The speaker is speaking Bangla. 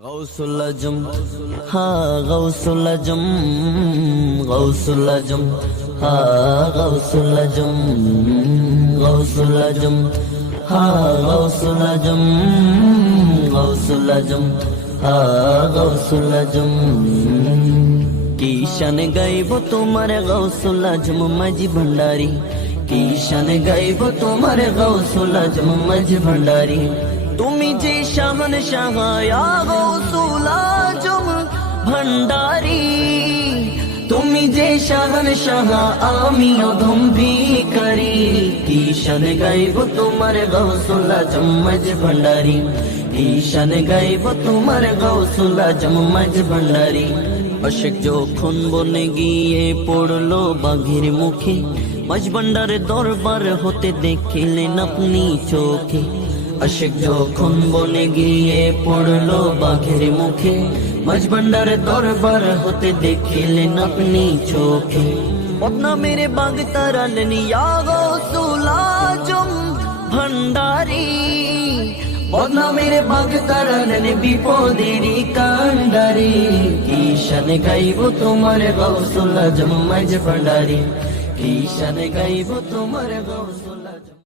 গৌসুল আজম হা গৌসুল আজম গৌসুল আজম হা গৌসুল আজম গৌসুল আজম হা গৌসুল আজম গৌসুল আজম গাইব তোমার গৌসুল মাঝি ভণ্ডারি কিষান গাইব তোমার গৌসুল মাঝি ভণ্ডারি তুমি যে শাহন শাহায়া গৌসুল আজম ভণ্ডারি তুমি যে শাহন শাহা আমি অধম ভিকারি কিষান গাইব তোমার গৌসুল আজম মাঝ ভণ্ডারি কিষান গাইব তোমার গৌসুল আজম মাঝ ভণ্ডারি অশেক যখন বনে গিয়ে পড়ল বাঘের মুখে, মাঝ ভান্ডারের দরবার হতে দেখিলেন আপনি চোখে। আশেক যখন বনে গিয়ে পড়ল বাঘের মুখে মাঝ দরবার হতে দেখিলেন আপনি চোখে। পদ্মা মেরে বাঘ তারালেন ভান্ডারি। বদনা মেরে বাঘ তারালেন বিপদেরই কান্ডারি গাইব তোমার মাঝ ভান্ডারি গাইব তোমার